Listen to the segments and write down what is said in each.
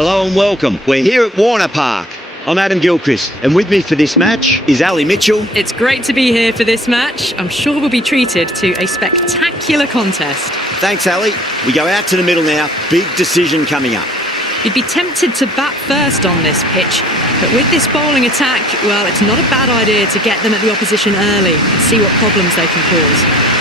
Hello and welcome. We're here at Warner Park. I'm Adam Gilchrist, and with me for this match is Ali Mitchell. It's great to be here for this match. I'm sure we'll be treated to a spectacular contest. Thanks, Ali. We go out to the middle now. Big decision coming up. You'd be tempted to bat first on this pitch, but with this bowling attack, well, it's not a bad idea to get them at the opposition early and see what problems they can cause.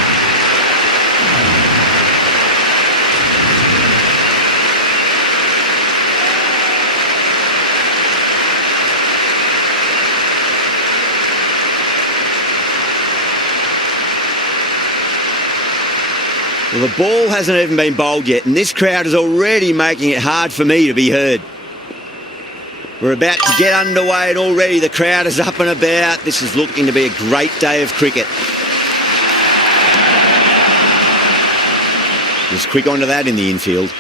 Well, the ball hasn't even been bowled yet, and this crowd is already making it hard for me to be heard. We're about to get underway, and already the crowd is up and about. This is looking to be a great day of cricket. Just quick onto that in the infield.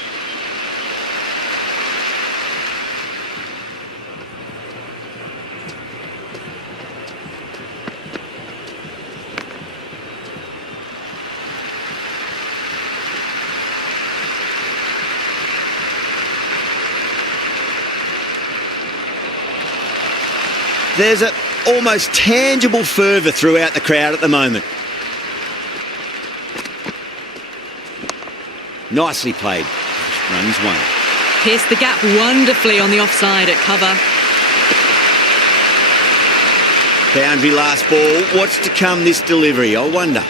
There's an almost tangible fervour throughout the crowd at the moment. Nicely played. Runs one. Pierced the gap wonderfully on the offside at cover. Boundary last ball. What's to come this delivery, I wonder.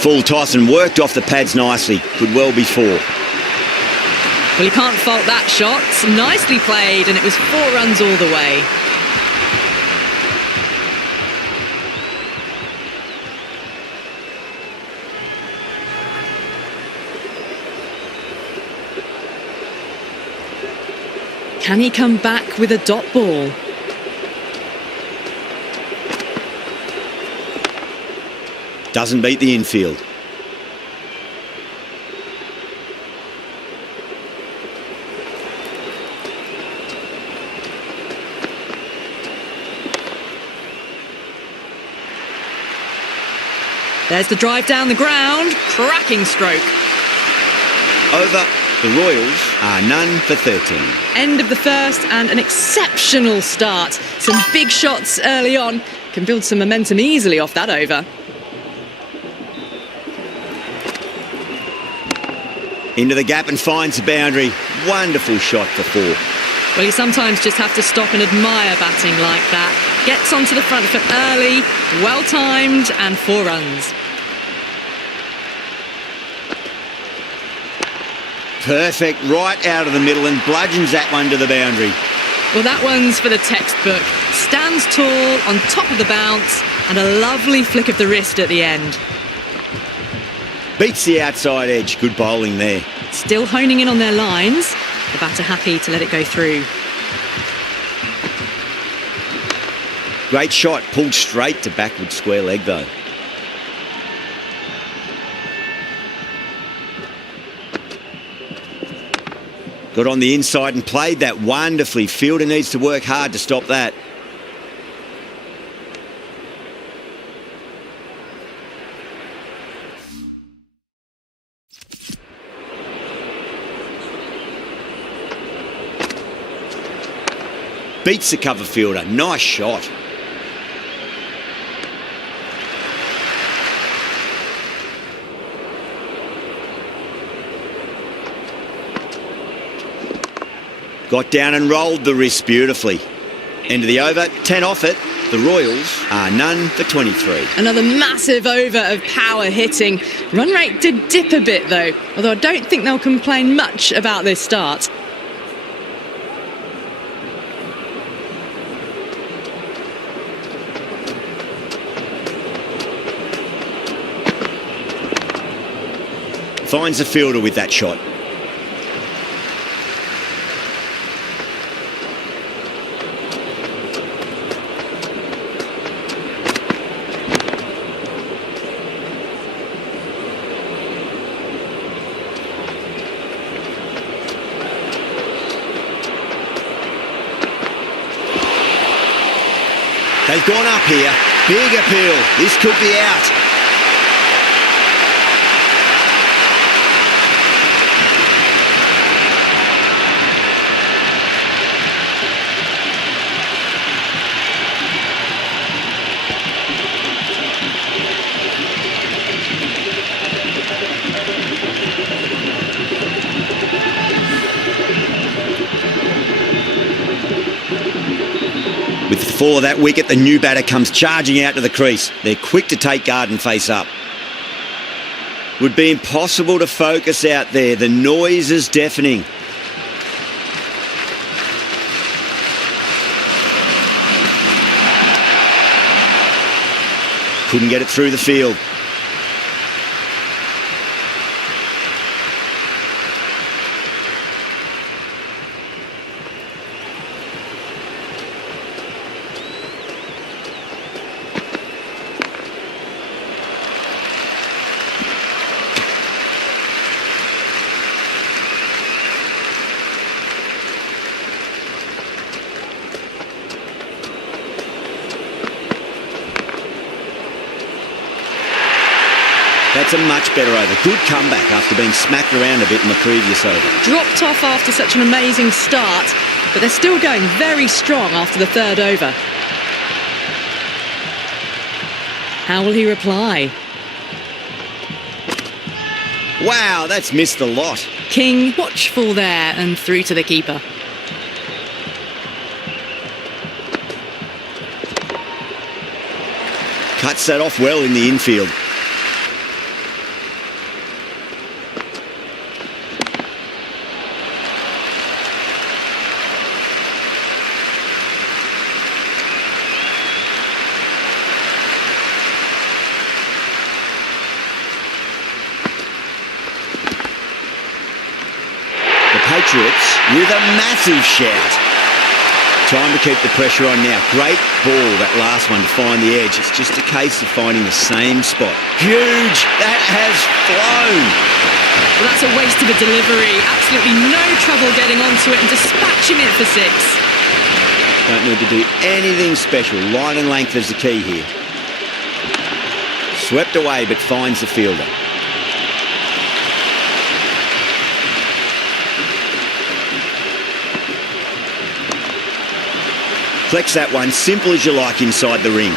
Full toss and worked off the pads nicely. Could well be four. Well, you can't fault that shot. Nicely played, and it was 4 runs all the way. Can he come back with a dot ball? Doesn't beat the infield. There's the drive down the ground. Cracking stroke. Over. The Royals are none for 13. End of the first and an exceptional start. Some big shots early on. Can build some momentum easily off that over. Into the gap and finds the boundary. Wonderful shot for 4. Well, you sometimes just have to stop and admire batting like that. Gets onto the front foot early, well-timed, and 4 runs. Perfect, right out of the middle and bludgeons that one to the boundary. Well, that one's for the textbook. Stands tall, on top of the bounce, and a lovely flick of the wrist at the end. Beats the outside edge. Good bowling there. Still honing in on their lines. The batter happy to let it go through. Great shot. Pulled straight to backward square leg though. Got on the inside and played that wonderfully. Fielder needs to work hard to stop that. Beats the cover fielder. Nice shot. Got down and rolled the wrist beautifully. End of the over, 10 off it. The Royals are none for 23. Another massive over of power hitting. Run rate did dip a bit though, although I don't think they'll complain much about this start. Finds the fielder with that shot. They've gone up here. Big appeal. This could be out. With the fall of that wicket, the new batter comes charging out to the crease. They're quick to take guard and face up. Would be impossible to focus out there. The noise is deafening. Couldn't get it through the field. That's a much better over. Good comeback after being smacked around a bit in the previous over. Dropped off after such an amazing start, but they're still going very strong after the third over. How will he reply? Wow, that's missed a lot. King watchful there and through to the keeper. Cuts that off well in the infield. Patriots with a massive shout. Time to keep the pressure on now. Great ball, that last one, to find the edge. It's just a case of finding the same spot. Huge! That has flown. Well, that's a waste of a delivery. Absolutely no trouble getting onto it and dispatching it for six. Don't need to do anything special. Line and length is the key here. Swept away, but finds the fielder. Flex that one, simple as you like inside the ring.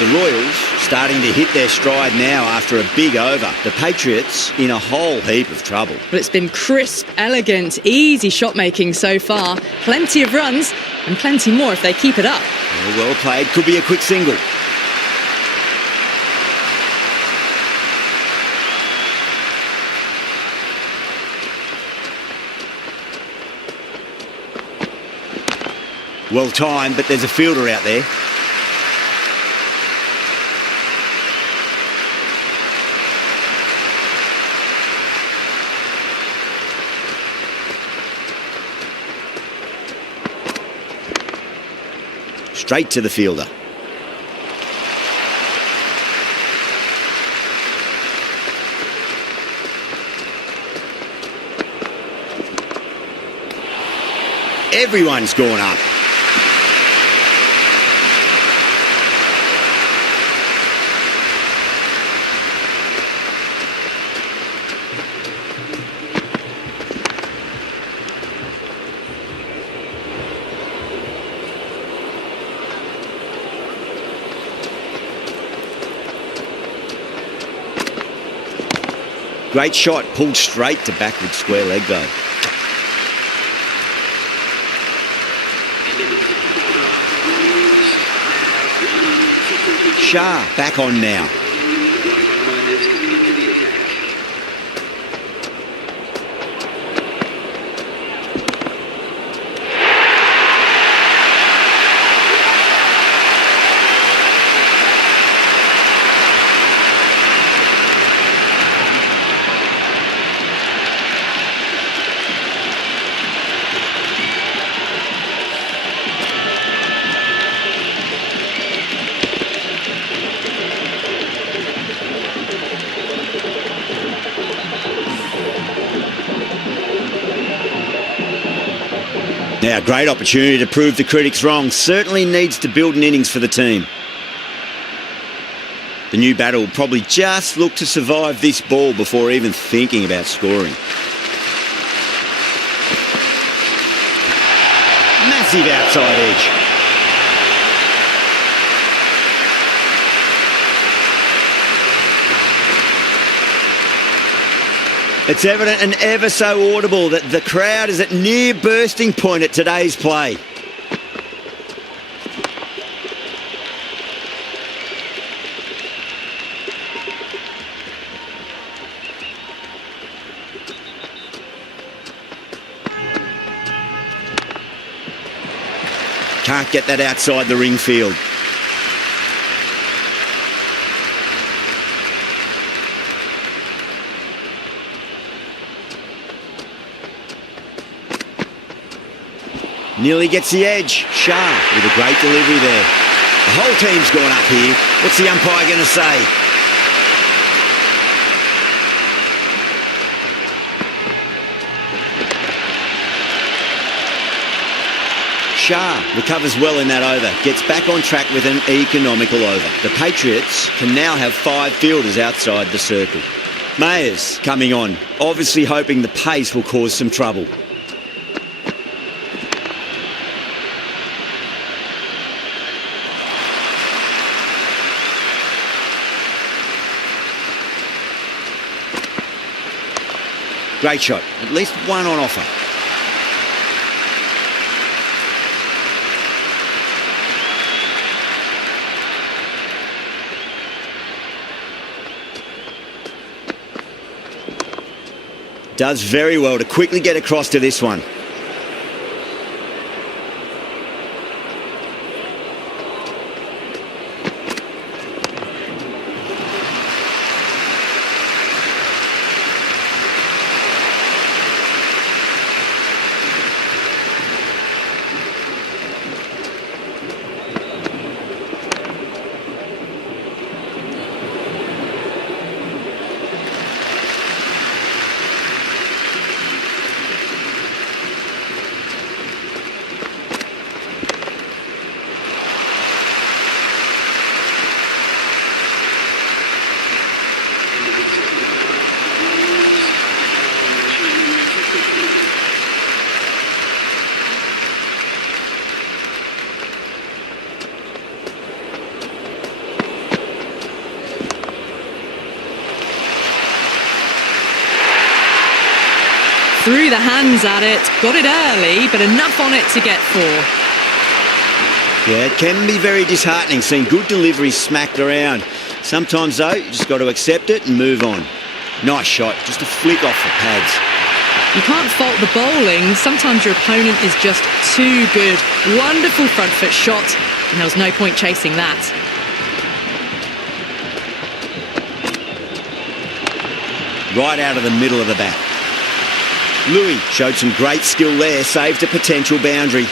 The Royals starting to hit their stride now after a big over. The Patriots in a whole heap of trouble. But it's been crisp, elegant, easy shot making so far. Plenty of runs and plenty more if they keep it up. Well played, could be a quick single. Well timed, but there's a fielder out there. Straight to the fielder. Everyone's gone up. Great shot, pulled straight to backward square leg though. Shah back on now. Now, great opportunity to prove the critics wrong. Certainly needs to build an innings for the team. The new batter will probably just look to survive this ball before even thinking about scoring. Massive outside edge. It's evident and ever so audible that the crowd is at near bursting point at today's play. Can't get that outside the ring field. Nearly gets the edge. Shah with a great delivery there. The whole team's gone up here. What's the umpire going to say? Shah recovers well in that over. Gets back on track with an economical over. The Patriots can now have 5 fielders outside the circle. Mayers coming on, obviously hoping the pace will cause some trouble. Great shot. At least one on offer. Does very well to quickly get across to this one. Threw the hands at it, got it early, but enough on it to get 4. Yeah, it can be very disheartening seeing good deliveries smacked around. Sometimes, though, you just got to accept it and move on. Nice shot, just a flick off the pads. You can't fault the bowling. Sometimes your opponent is just too good. Wonderful front foot shot, and there was no point chasing that. Right out of the middle of the bat. Louis showed some great skill there, saved a potential boundary.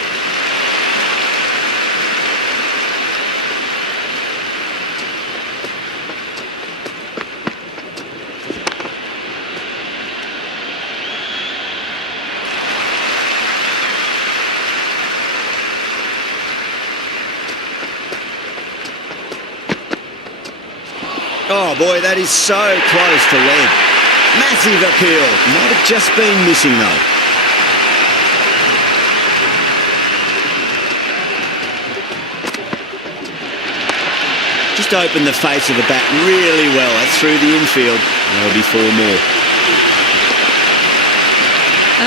Oh boy, that is so close to leg. Massive appeal. Might have just been missing though. Just opened the face of the bat really well. That's through the infield. There'll be 4 more.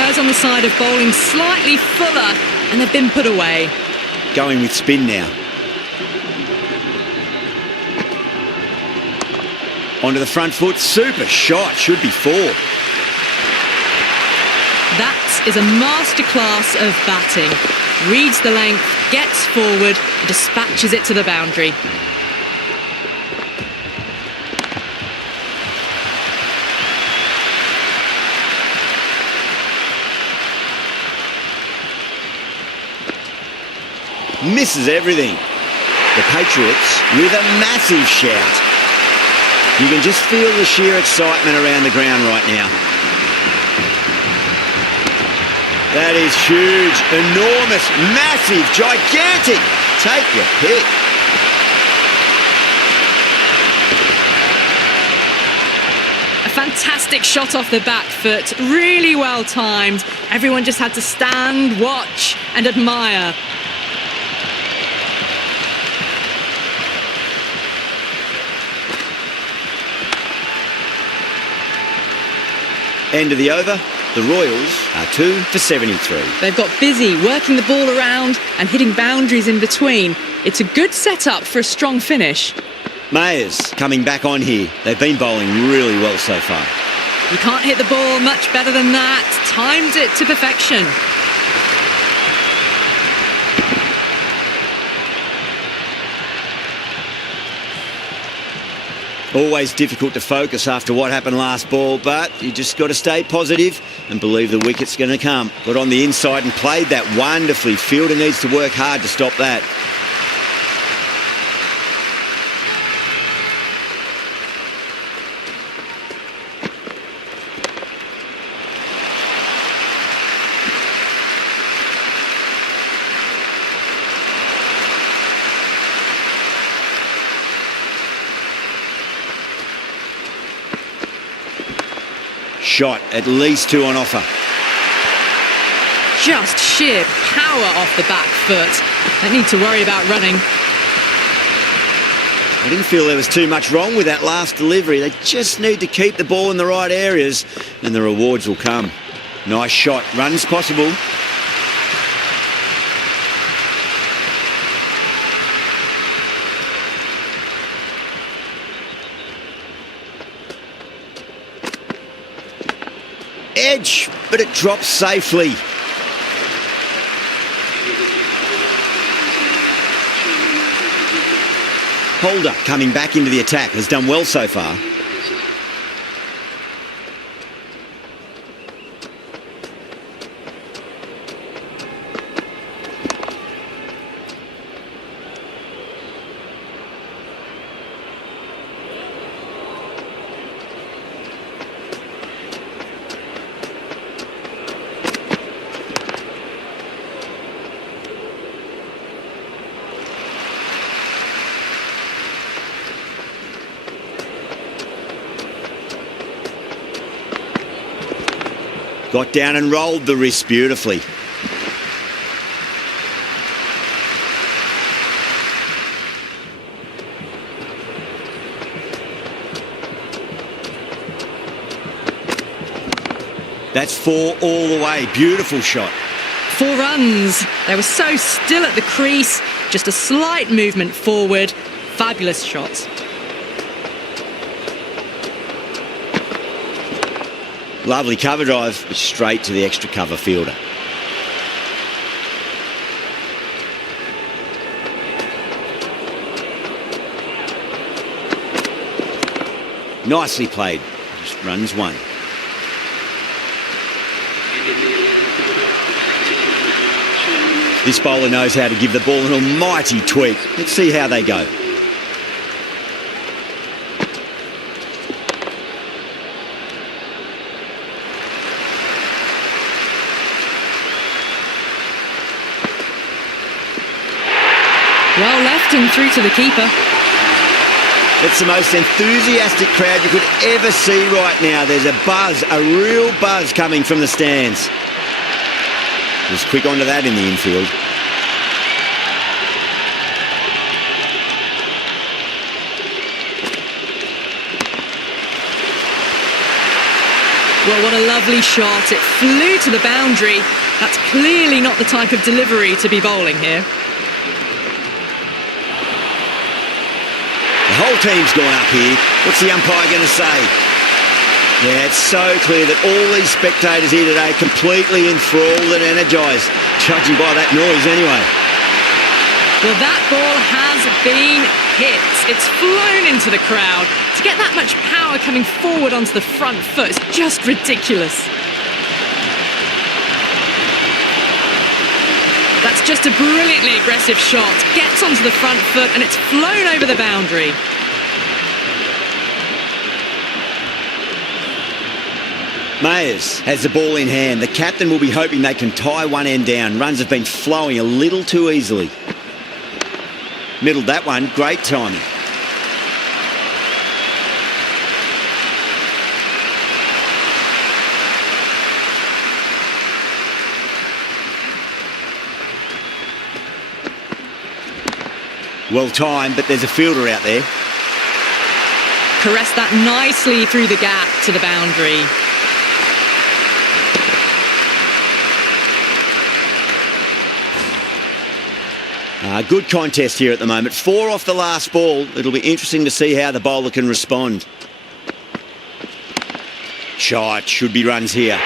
As on the side of bowling slightly fuller, and they've been put away. Going with spin now. Onto the front foot, super shot, should be 4. That is a masterclass of batting. Reads the length, gets forward, and dispatches it to the boundary. Misses everything. The Patriots with a massive shout. You can just feel the sheer excitement around the ground right now. That is huge, enormous, massive, gigantic. Take your pick. A fantastic shot off the back foot, really well timed. Everyone just had to stand, watch and admire. End of the over. The Royals are 2 for 73. They've got busy working the ball around and hitting boundaries in between. It's a good setup for a strong finish. Mayers coming back on here. They've been bowling really well so far. You can't hit the ball much better than that. Timed it to perfection. Always difficult to focus after what happened last ball, but you just got to stay positive and believe the wicket's going to come. Got on the inside and played that wonderfully. Fielder needs to work hard to stop that. Shot, at least 2 on offer. Just sheer power off the back foot. Don't need to worry about running. I didn't feel there was too much wrong with that last delivery. They just need to keep the ball in the right areas and the rewards will come. Nice shot, runs possible. Edge, but it drops safely. Holder coming back into the attack, has done well so far. Got down and rolled the wrist beautifully. That's 4 all the way. Beautiful shot. 4 runs. They were so still at the crease. Just a slight movement forward. Fabulous shots. Lovely cover drive, straight to the extra cover fielder. Nicely played, just runs 1. This bowler knows how to give the ball an almighty tweak. Let's see how they go. Well left and through to the keeper. It's the most enthusiastic crowd you could ever see right now. There's a buzz, a real buzz coming from the stands. Was quick onto that in the infield. Well, what a lovely shot. It flew to the boundary. That's clearly not the type of delivery to be bowling here. The whole team's gone up here. What's the umpire going to say? Yeah, it's so clear that all these spectators here today are completely enthralled and energised, judging by that noise anyway. Well, that ball has been hit. It's flown into the crowd. To get that much power coming forward onto the front foot is just ridiculous. That's just a brilliantly aggressive shot. Gets onto the front foot and it's flown over the boundary. Mayers has the ball in hand. The captain will be hoping they can tie one end down. Runs have been flowing a little too easily. Middled that one. Great timing. Well timed, but there's a fielder out there. Caressed that nicely through the gap to the boundary. Good contest here at the moment. 4 off the last ball. It'll be interesting to see how the bowler can respond. Shot. Should be runs here.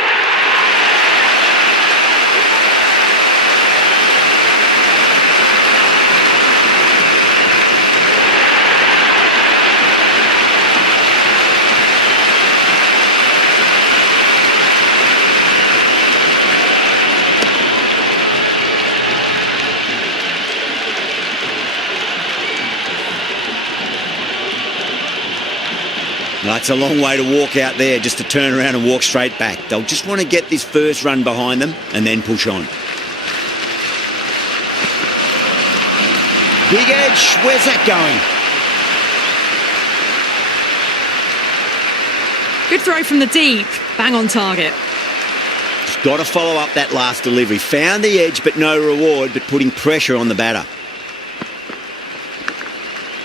It's a long way to walk out there just to turn around and walk straight back. They'll just want to get this first run behind them and then push on. Big edge. Where's that going? Good throw from the deep. Bang on target. Just got to follow up that last delivery. Found the edge but no reward, but putting pressure on the batter.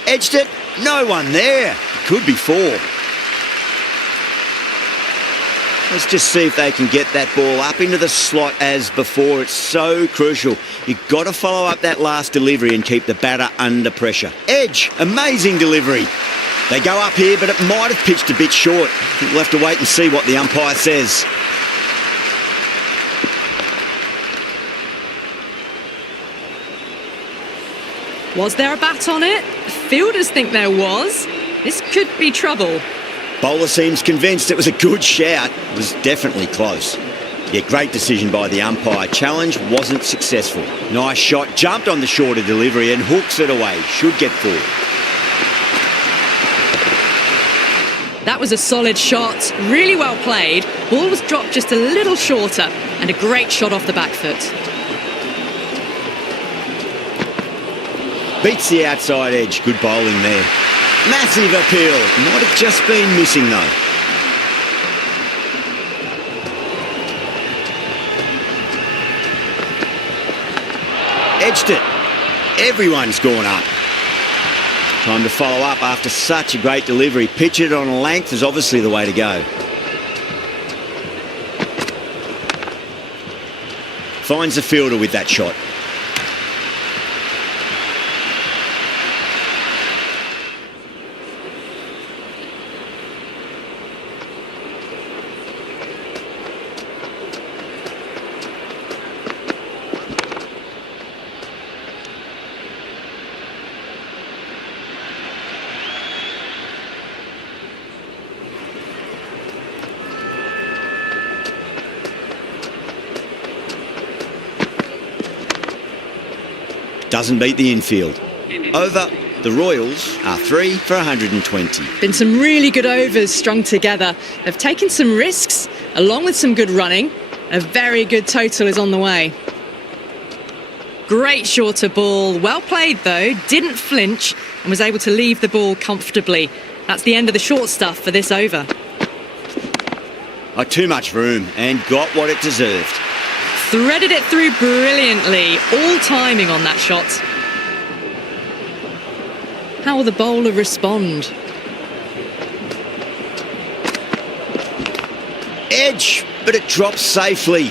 Edged it. No one there. Could be 4. Let's just see if they can get that ball up into the slot as before. It's so crucial. You've got to follow up that last delivery and keep the batter under pressure. Edge, amazing delivery. They go up here, but it might have pitched a bit short. I think we'll have to wait and see what the umpire says. Was there a bat on it? Fielders think there was. This could be trouble. Bowler seems convinced it was a good shout. It was definitely close. Yeah, great decision by the umpire. Challenge wasn't successful. Nice shot. Jumped on the shorter delivery and hooks it away. Should get 4. That was a solid shot. Really well played. Ball was dropped just a little shorter and a great shot off the back foot. Beats the outside edge. Good bowling there. Massive appeal. Might have just been missing though. Edged it. Everyone's gone up. Time to follow up after such a great delivery. Pitch it on a length is obviously the way to go. Finds the fielder with that shot. Doesn't beat the infield. Over, the Royals are 3 for 120. Been some really good overs strung together. They've taken some risks, along with some good running. A very good total is on the way. Great shorter ball. Well played, though. Didn't flinch and was able to leave the ball comfortably. That's the end of the short stuff for this over. Too much room and got what it deserved. Threaded it through brilliantly. All timing on that shot. How will the bowler respond? Edge, but it drops safely.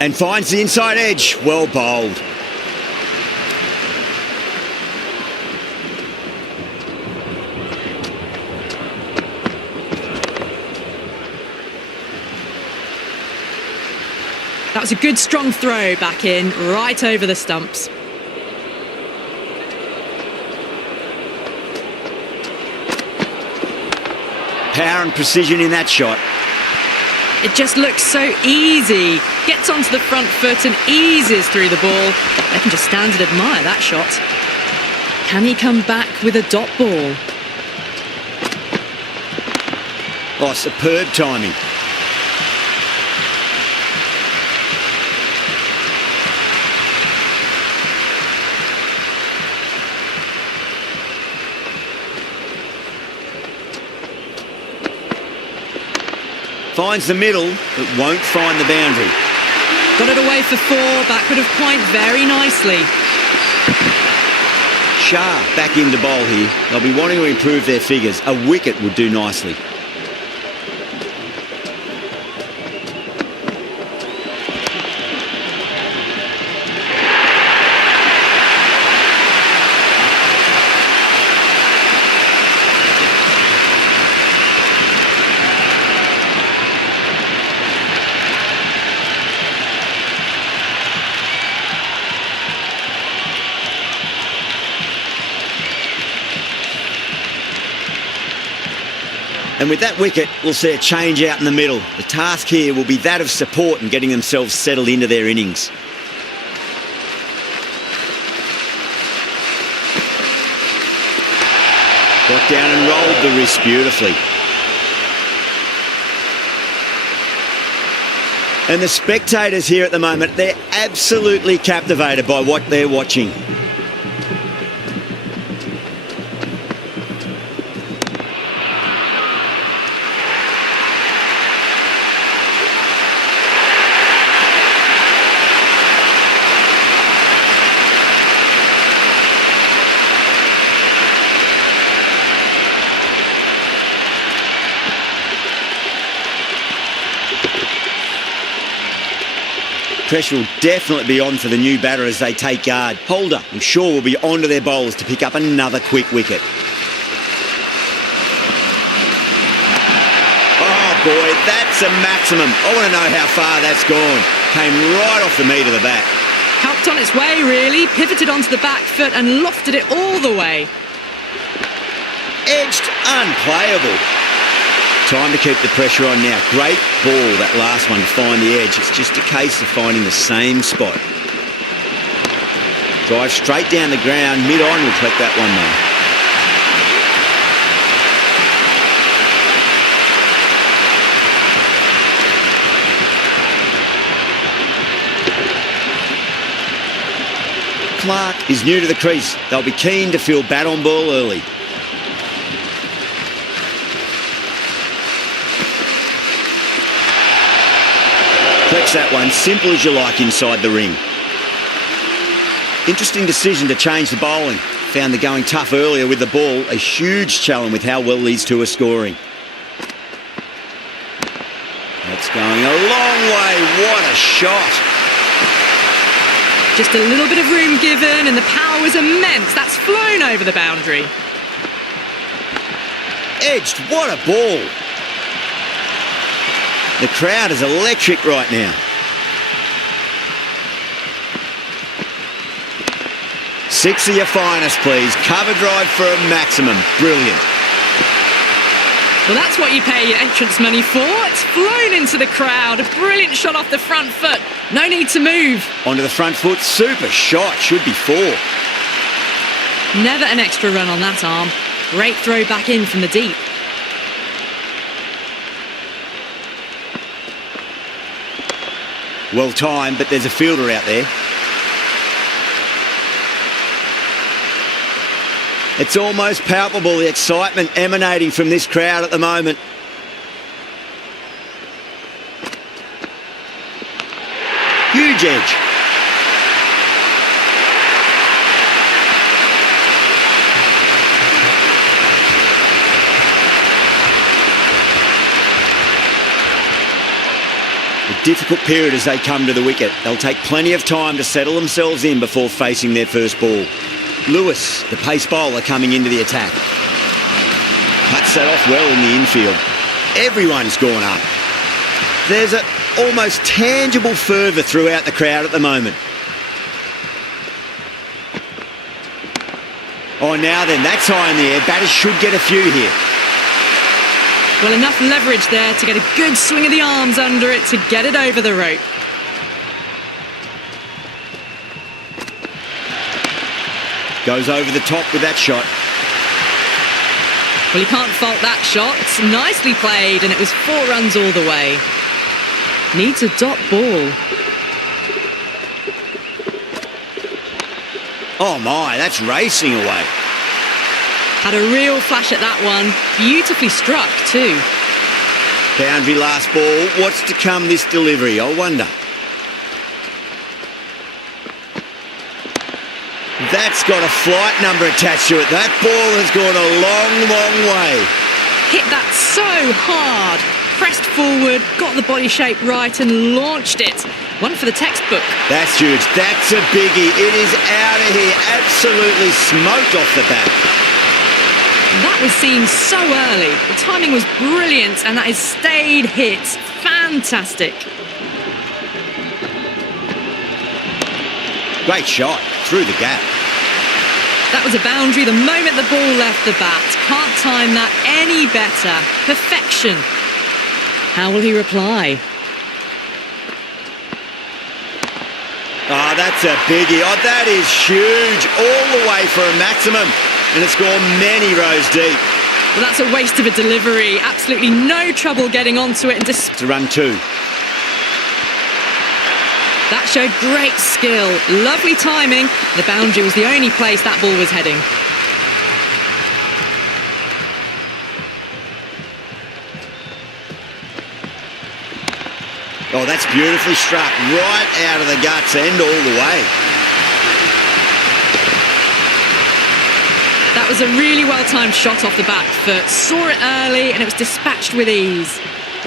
And finds the inside edge. Well bowled. That was a good strong throw back in, right over the stumps. Power and precision in that shot. It just looks so easy. Gets onto the front foot and eases through the ball. They can just stand and admire that shot. Can he come back with a dot ball? Oh, superb timing. Finds the middle, but won't find the boundary. Got it away for 4, backward of point very nicely. Shah back into bowl here. They'll be wanting to improve their figures. A wicket would do nicely. And with that wicket, we'll see a change out in the middle. The task here will be that of support and getting themselves settled into their innings. Got down and rolled the wrist beautifully. And the spectators here at the moment, they're absolutely captivated by what they're watching. Pressure will definitely be on for the new batter as they take guard. Holder, I'm sure, will be onto their bowlers to pick up another quick wicket. Oh boy, that's a maximum. I want to know how far that's gone. Came right off the meat of the bat. Helped on its way, really. Pivoted onto the back foot and lofted it all the way. Edged, unplayable. Time to keep the pressure on now. Great ball, that last one, to find the edge. It's just a case of finding the same spot. Drive straight down the ground. Mid-on will collect that one though. Clark is new to the crease. They'll be keen to feel bat on ball early. Collects that one, simple as you like, inside the ring. Interesting decision to change the bowling. Found the going tough earlier with the ball. A huge challenge with how well these two are scoring. That's going a long way. What a shot. Just a little bit of room given and the power was immense. That's flown over the boundary. Edged, what a ball. The crowd is electric right now. Six of your finest, please. Cover drive for a maximum. Brilliant. Well, that's what you pay your entrance money for. It's flown into the crowd. A brilliant shot off the front foot. No need to move. Onto the front foot. Super shot. Should be 4. Never an extra run on that arm. Great throw back in from the deep. Well timed, but there's a fielder out there. It's almost palpable, the excitement emanating from this crowd at the moment. Huge edge. A difficult period as they come to the wicket. They'll take plenty of time to settle themselves in before facing their first ball. Lewis, the pace bowler, coming into the attack. Cuts that off well in the infield. Everyone's gone up. There's an almost tangible fervour throughout the crowd at the moment. Oh, now then, that's high in the air. Batters should get a few here. Well, enough leverage there to get a good swing of the arms under it to get it over the rope. Goes over the top with that shot. Well, you can't fault that shot. Nicely played, and it was 4 runs all the way. Needs a dot ball. Oh my, that's racing away. Had a real flash at that one. Beautifully struck too. Boundary last ball. What's to come this delivery, I wonder. That's got a flight number attached to it. That ball has gone a long, long way. Hit that so hard. Pressed forward, got the body shape right and launched it. One for the textbook. That's huge. That's a biggie. It is out of here. Absolutely smoked off the bat. That was seen so early. The timing was brilliant and that is stayed hits. Fantastic. Great shot. Through the gap. That was a boundary the moment the ball left the bat. Can't time that any better. Perfection. How will he reply? Oh, that's a biggie. Oh, that is huge. All the way for a maximum. And it's gone many rows deep. Well, that's a waste of a delivery. Absolutely no trouble getting onto it. And to run 2. That showed great skill. Lovely timing. The boundary was the only place that ball was heading. Oh, that's beautifully struck. Right out of the guts end all the way. That was a really well-timed shot off the back foot. Saw it early and it was dispatched with ease.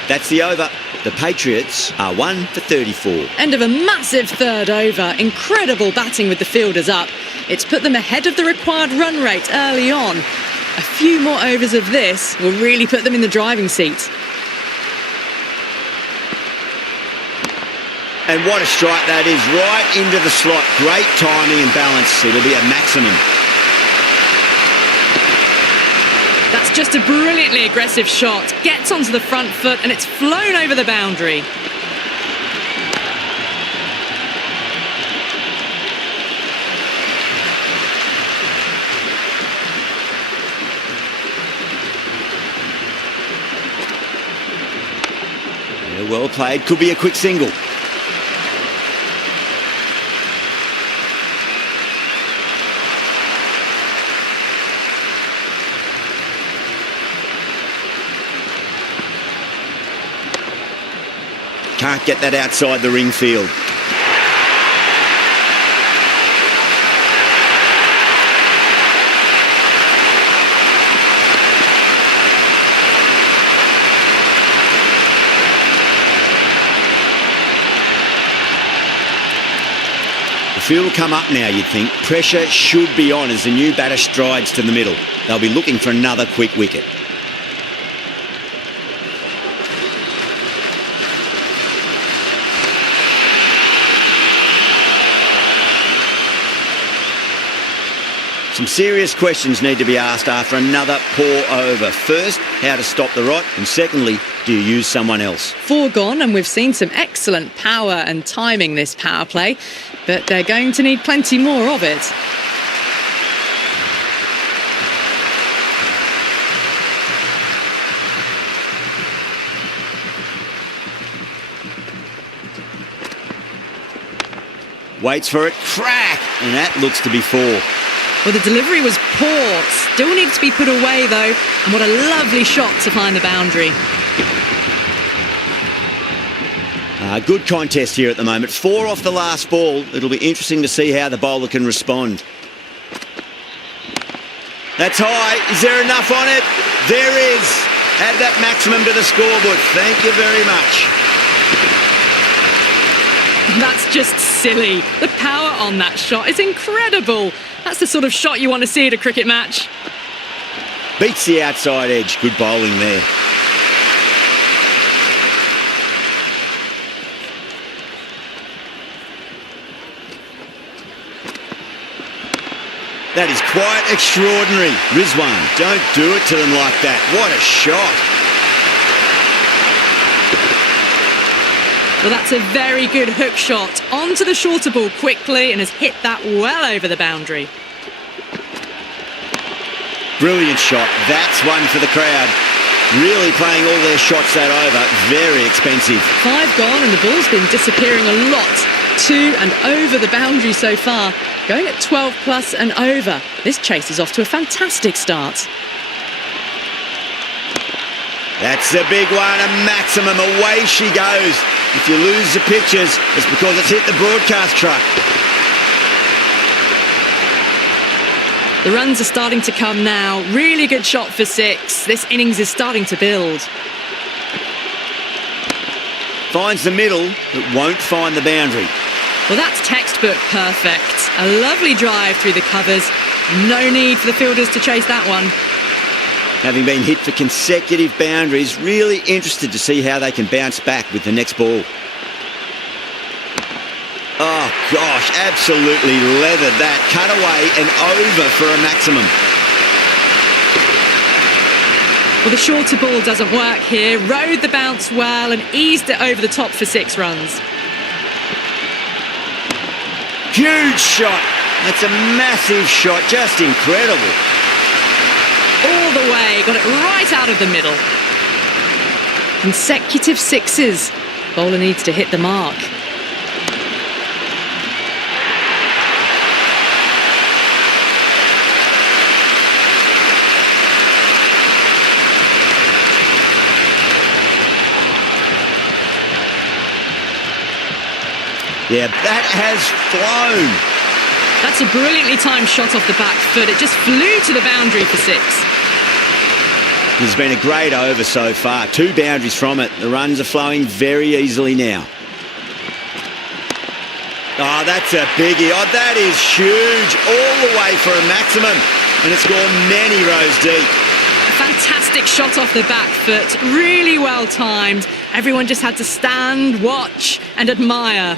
That's the over. The Patriots are 1 for 34. End of a massive third over. Incredible batting with the fielders up. It's put them ahead of the required run rate early on. A few more overs of this will really put them in the driving seat. And what a strike that is. Right into the slot. Great timing and balance. It'll be a maximum. That's just a brilliantly aggressive shot. Gets onto the front foot and it's flown over the boundary. Yeah, well played. Could be a quick single. Can't get that outside the ring field. The field will come up now, you'd think. Pressure should be on as the new batter strides to the middle. They'll be looking for another quick wicket. Some serious questions need to be asked after another poor over. First, how to stop the rot, and secondly, do you use someone else? 4 gone, and we've seen some excellent power and timing this power play, but they're going to need plenty more of it. Waits for it, crack, and that looks to be 4. Well, the delivery was poor. Still needs to be put away, though. And what a lovely shot to find the boundary. Good contest here at the moment. 4 off the last ball. It'll be interesting to see how the bowler can respond. That's high. Is there enough on it? There is. Add that maximum to the scoreboard. Thank you very much. That's just silly. The power on that shot is incredible. That's the sort of shot you want to see at a cricket match. Beats the outside edge. Good bowling there. That is quite extraordinary. Rizwan, don't do it to them like that. What a shot. Well, that's a very good hook shot onto the shorter ball quickly and has hit that well over the boundary. Brilliant shot. That's one for the crowd. Really playing all their shots that over. Very expensive. 5 gone and the ball's been disappearing a lot to and over the boundary so far. Going at 12 plus and over. This chase is off to a fantastic start. That's a big one, a maximum. Away she goes. If you lose the pictures, it's because it's hit the broadcast truck. The runs are starting to come now. Really good shot for 6. This innings is starting to build. Finds the middle, but won't find the boundary. Well, that's textbook perfect. A lovely drive through the covers. No need for the fielders to chase that one. Having been hit for consecutive boundaries, really interested to see how they can bounce back with the next ball. Oh gosh, absolutely leathered that. Cut away and over for a maximum. Well, the shorter ball doesn't work here. Rode the bounce well and eased it over the top for 6 runs. Huge shot. That's a massive shot, just incredible. All the way, got it right out of the middle. Consecutive 6s. Bowler needs to hit the mark. Yeah, that has flown. That's a brilliantly timed shot off the back foot. It just flew to the boundary for 6. It's been a great over so far. 2 boundaries from it. The runs are flowing very easily now. Oh, that's a biggie. Oh, that is huge. All the way for a maximum. And it's gone many rows deep. A fantastic shot off the back foot. Really well timed. Everyone just had to stand, watch and admire.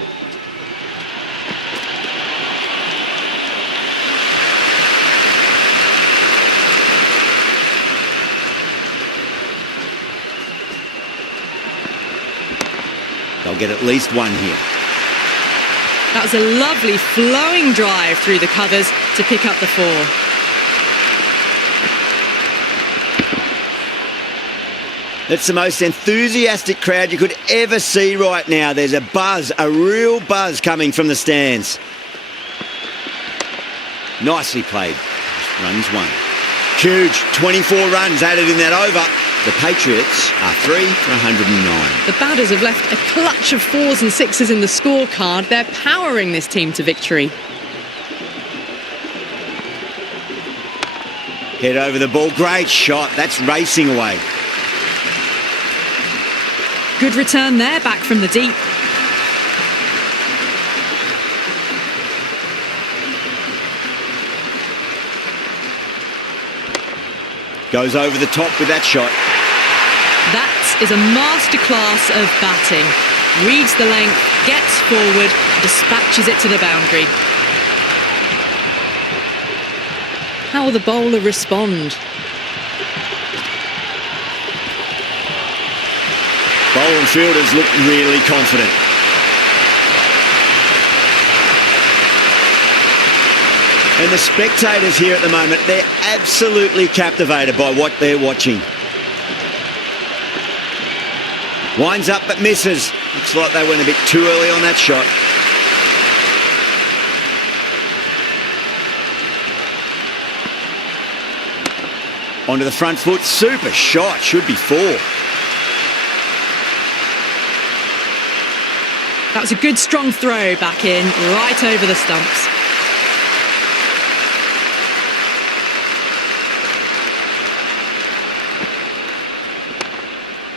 They'll get at least one here. That was a lovely flowing drive through the covers to pick up the 4. That's the most enthusiastic crowd you could ever see right now. There's a buzz, a real buzz coming from the stands. Nicely played. Runs 1. Huge. 24 runs added in that over. The Patriots are 3 for 109. The batters have left a clutch of 4s and 6s in the scorecard. They're powering this team to victory. Head over the ball. Great shot. That's racing away. Good return there, back from the deep. Goes over the top with that shot. That is a masterclass of batting. Reads the length, gets forward, dispatches it to the boundary. How will the bowler respond? Bowler and fielders look really confident. And the spectators here at the moment, they're absolutely captivated by what they're watching. Winds up but misses. Looks like they went a bit too early on that shot. Onto the front foot. Super shot. Should be 4. That was a good strong throw back in, right over the stumps.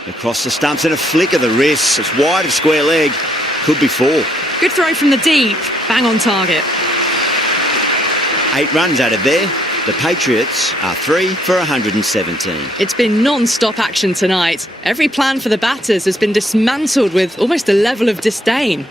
Across the stumps and a flick of the wrist. It's wide of square leg. Could be 4. Good throw from the deep. Bang on target. 8 runs added there. The Patriots are 3 for 117. It's been non-stop action tonight. Every plan for the batters has been dismantled with almost a level of disdain.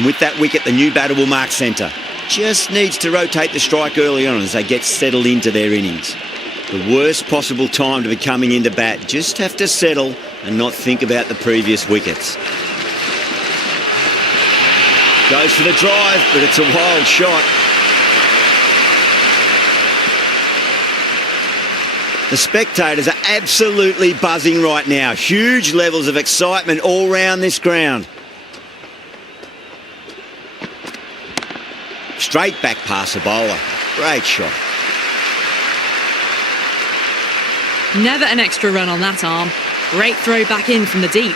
And with that wicket, the new batter will mark centre. Just needs to rotate the strike early on as they get settled into their innings. The worst possible time to be coming into bat. Just have to settle and not think about the previous wickets. Goes for the drive, but it's a wild shot. The spectators are absolutely buzzing right now. Huge levels of excitement all round this ground. Straight back past the bowler. Great shot. Never an extra run on that arm. Great throw back in from the deep.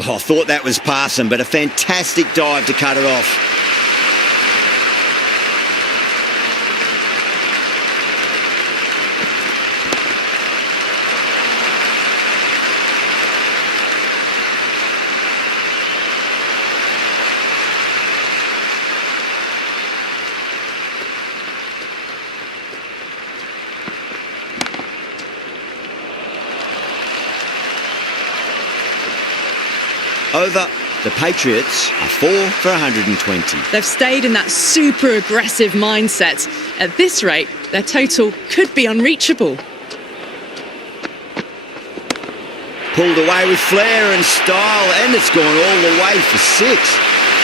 Oh, I thought that was passing, but a fantastic dive to cut it off. Over, the Patriots are 4 for 120. They've stayed in that super aggressive mindset. At this rate, their total could be unreachable. Pulled away with flair and style, and it's gone all the way for 6.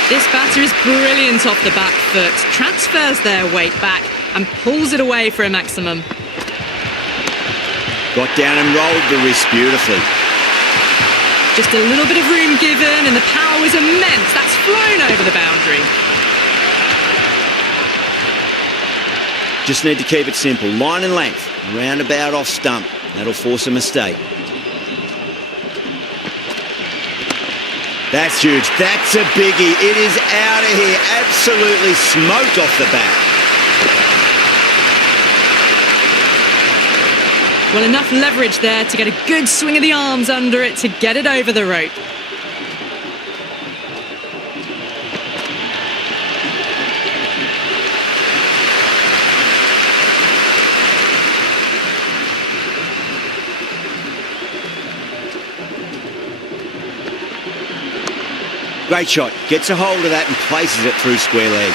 This batter is brilliant off the back foot, transfers their weight back and pulls it away for a maximum. Got down and rolled the wrist beautifully. Just a little bit of room given and the power was immense. That's flown over the boundary. Just need to keep it simple. Line and length, roundabout off stump. That'll force a mistake. That's huge. That's a biggie. It is out of here. Absolutely smoked off the bat. Well, enough leverage there to get a good swing of the arms under it to get it over the rope. Great shot. Gets a hold of that and places it through square leg.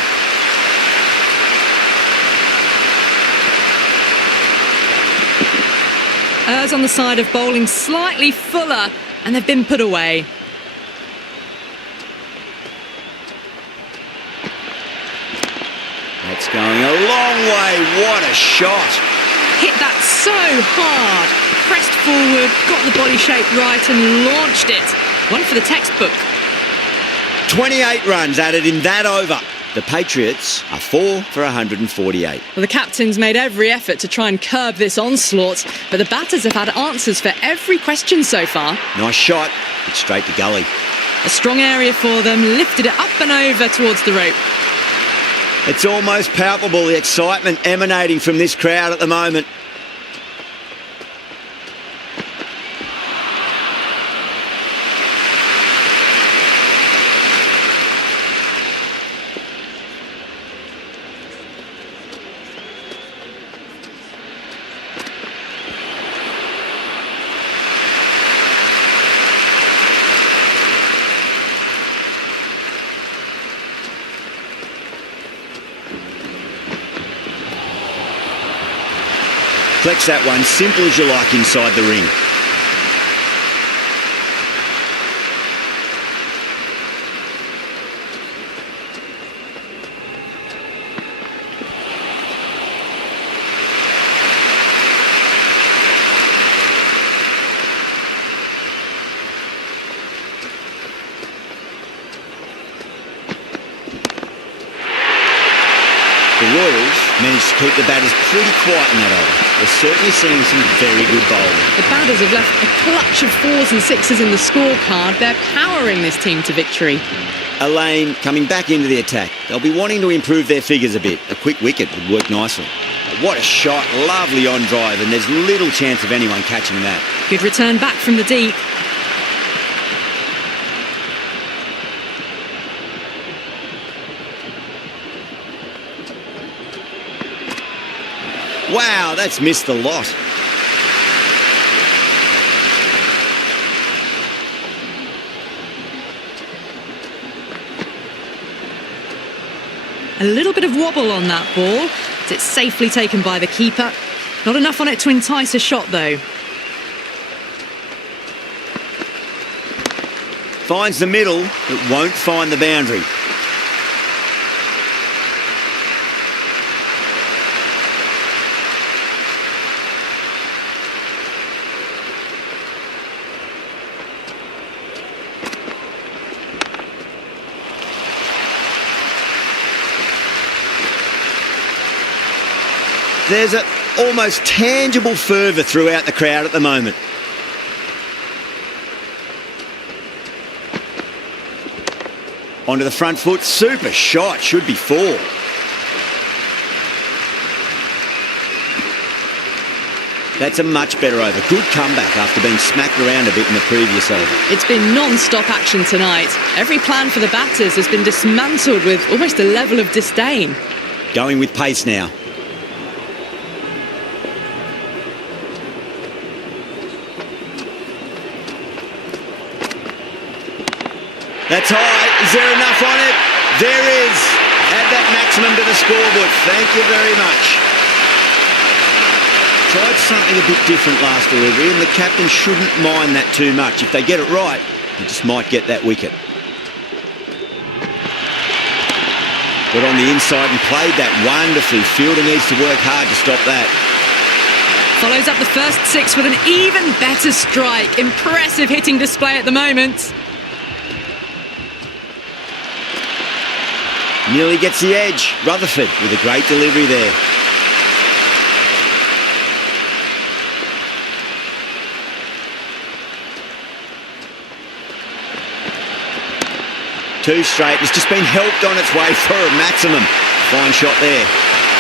Errs on the side of bowling slightly fuller, and they've been put away. That's going a long way. What a shot. Hit that so hard. Pressed forward, got the body shape right and launched it. One for the textbook. 28 runs added in that over. The Patriots are 4 for 148. Well, the captain's made every effort to try and curb this onslaught, but the batters have had answers for every question so far. Nice shot. It's straight to gully. A strong area for them, lifted it up and over towards the rope. It's almost palpable, the excitement emanating from this crowd at the moment. Flex that one, simple as you like inside the ring. The Royals managed to keep the batters pretty quiet in that over. They're certainly seeing some very good bowling. The batters have left a clutch of 4s and 6s in the scorecard. They're powering this team to victory. Elaine coming back into the attack. They'll be wanting to improve their figures a bit. A quick wicket would work nicely. What a shot, lovely on drive, and there's little chance of anyone catching that. Good return back from the deep. Wow, that's missed the lot. A little bit of wobble on that ball, but it's safely taken by the keeper. Not enough on it to entice a shot, though. Finds the middle, but won't find the boundary. There's an almost tangible fervour throughout the crowd at the moment. Onto the front foot, super shot, should be 4. That's a much better over. Good comeback after being smacked around a bit in the previous over. It's been non-stop action tonight. Every plan for the batters has been dismantled with almost a level of disdain. Going with pace now. That's high. Is there enough on it? There is. Add that maximum to the scoreboard. Thank you very much. Tried something a bit different last delivery, and the captain shouldn't mind that too much. If they get it right, they just might get that wicket. Got on the inside and played that wonderfully. Fielder needs to work hard to stop that. Follows up the first 6 with an even better strike. Impressive hitting display at the moment. Nearly gets the edge. Rutherford with a great delivery there. Two straight. It's just been helped on its way for a maximum. Fine shot there.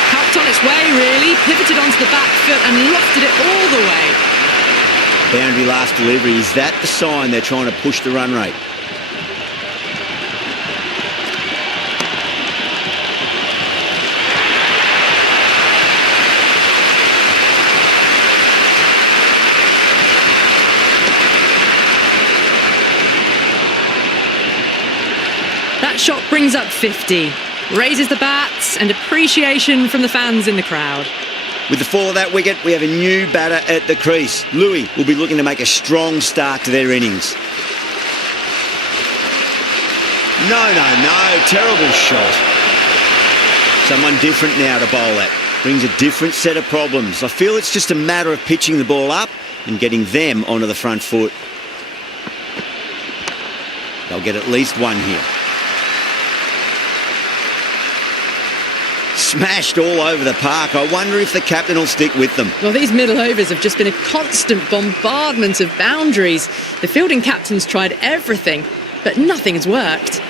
Helped on its way, really. Pivoted onto the back foot and lofted it all the way. Boundary last delivery. Is that the sign they're trying to push the run rate? That shot brings up 50. Raises the bats and appreciation from the fans in the crowd. With the fall of that wicket, we have a new batter at the crease. Louis will be looking to make a strong start to their innings. No. Terrible shot. Someone different now to bowl at. Brings a different set of problems. I feel it's just a matter of pitching the ball up and getting them onto the front foot. They'll get at least one here. Smashed all over the park. I wonder if the captain will stick with them. Well, these middle overs have just been a constant bombardment of boundaries. The fielding captain's tried everything, but nothing has worked.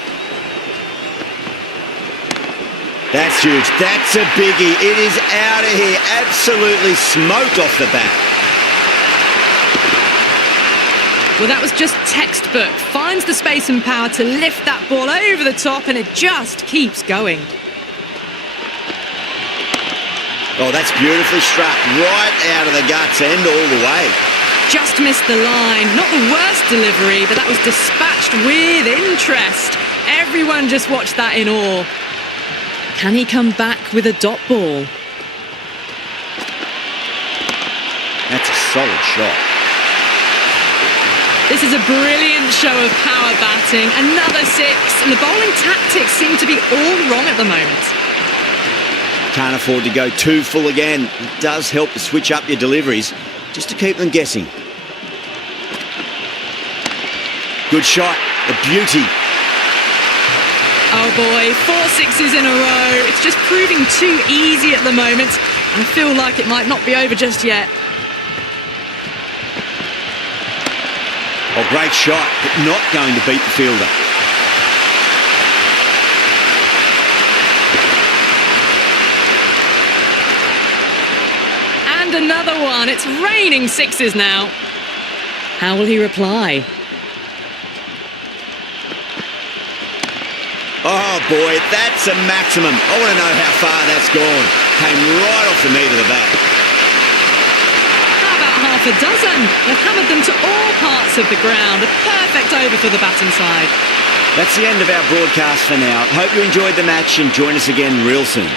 That's huge. That's a biggie. It is out of here. Absolutely smoked off the bat. Well, that was just textbook. Finds the space and power to lift that ball over the top, and it just keeps going. Oh, that's beautifully struck. Right out of the guts and all the way. Just missed the line. Not the worst delivery, but that was dispatched with interest. Everyone just watched that in awe. Can he come back with a dot ball? That's a solid shot. This is a brilliant show of power batting. Another 6, and the bowling tactics seem to be all wrong at the moment. Can't afford to go too full again. It does help to switch up your deliveries, just to keep them guessing. Good shot, a beauty. Oh boy, 4 6s in a row. It's just proving too easy at the moment, and I feel like it might not be over just yet. Oh, great shot, but not going to beat the fielder. And another one. It's raining 6s now. How will he reply? Oh boy, that's a maximum. I want to know how far that's gone. Came right off the meat of the bat. How about half a dozen? They've hammered them to all parts of the ground. A perfect over for the batting side. That's the end of our broadcast for now. Hope you enjoyed the match and join us again real soon.